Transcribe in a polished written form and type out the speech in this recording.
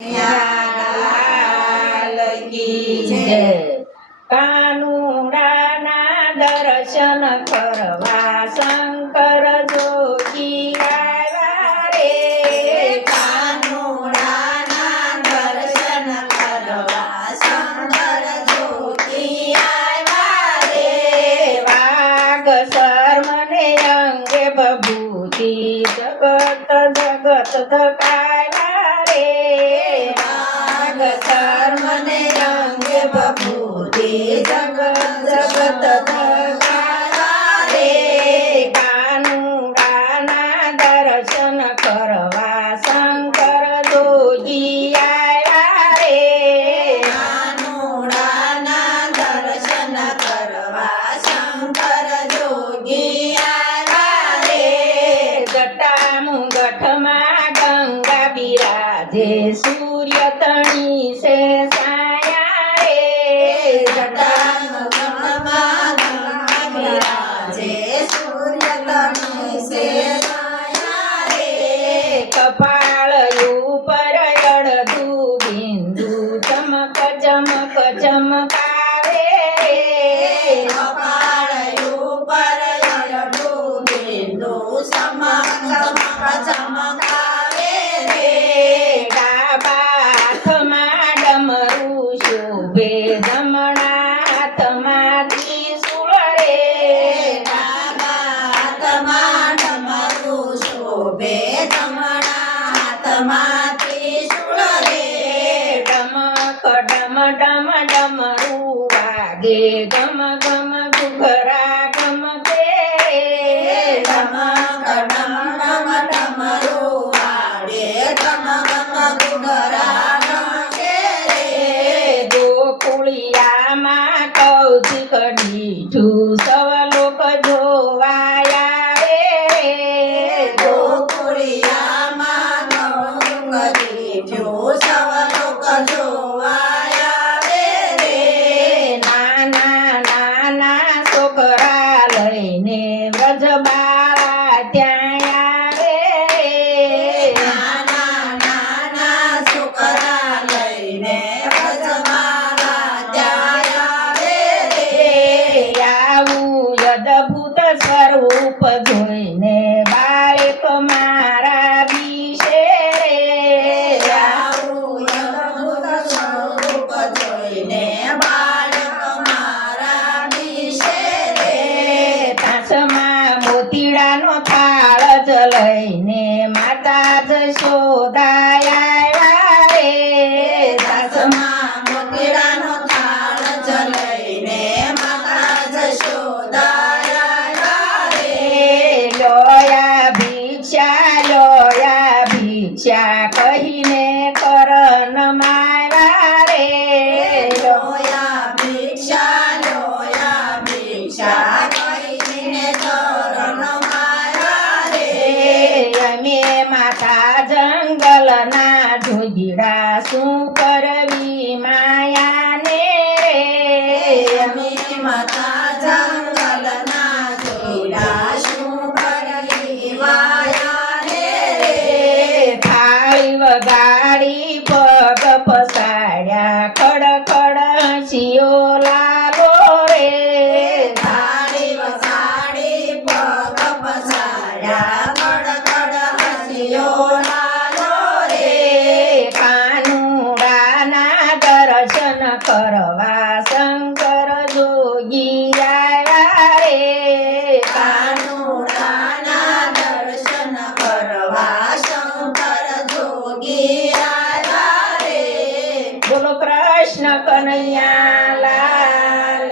લાલ કી જય। કાનુડાના દર્શન કરવા શંકર જોગી આવ્યા રે। કાનુડાના દર્શન કરવા શંકર જોગી આવ્યા રે। વાઘ શર્મને અંગે બભૂતિ જગત જગત ધકાવ્યા રે। વાઘ શર્મને અંગે બભૂતિ જગત જગત ધકાવ્યા રે। કાનુડાના દર્શન કરવા શંકર જોગી આવ્યા રે। કાનુડાના દર્શન કરવા શંકર જોગી આવ્યા રે। જટા મુંગઠમાં ગંગા બિરાજે સૂર્ય તણી છે સાયા રે। જટામુખમાં ગંગા બિરાજે સૂર્ય તણી છે સાયા રે। કપાળ ઉપર અડધું બિંદુ ચમક ચમક ચમકાવે રે। કપાળ ઉપર અડધું બિંદુ ચમક ચમક ચમકાવે રે। ડાબા હાથમાં ડમરું શોભે જમણા હાથમાં ત્રિશૂળ રે। ડાબા હાથમાં ડમરું શોભે જમણા હાથમાં ત્રિશૂળ રે। ડમક ડમ ડમ ડમરું વાગે ગમ ગમ ઘુઘરા ગમકે રે। ડમક ડમ ડમ ડમરું વાગે ગમ ગમ ઘુઘરા ગમકે રે। ગોકુળિયામાં કૌશિક દીઠું સૌ લોક જોવાયા રે। ગોકુળિયામાં કૌશિક દીઠું સૌ લોક જોવાયા રે। નાના નાના છોકરા લઈને વ્રજબાળા ત્યાં આવે રે। નાના નાના છોકરા લઈને વ્રજમાળા ત્યાં આવે રે। આવું અદભુત સ્વરૂપ જોઈને બાળક મારા વિશે રે। આવું અદ્ભુત સ્વરૂપ જોઈને બાળક મારા દિશે રે। તાસમાં મોતીડાનો થાળ જ લઈને માતા જશોદા આવ્યા રે। દાસમાં મોતીડાનો થાળ જ લઈને માતા જશોદા આવ્યા રે। લોયા ભિક્ષા કહીને કરણ માવ્યા રે। લોયા ભિક્ષા કહીને ચરણ માર્યા રે। અમે માતા જંગલના જોગીડા શું કરવી માયાને રે। અમે માતા જંગલના જોડા શું કરી માયાને રે। થાળી વગાડી પગ પસાડ્યા ખડખડ હસીઓ લાગો રે। થાળી વસાડી પગ પસાડ્યા ખડખડ હસીયો લાલો રે। કાનુડાના દર્શન કરવા શંકર જોગી આવ્યા રે। કાનુડાના દર્શન કરવા શંકર જોગી આવ્યા રે। બોલો કૃષ્ણ કનૈયા લાલ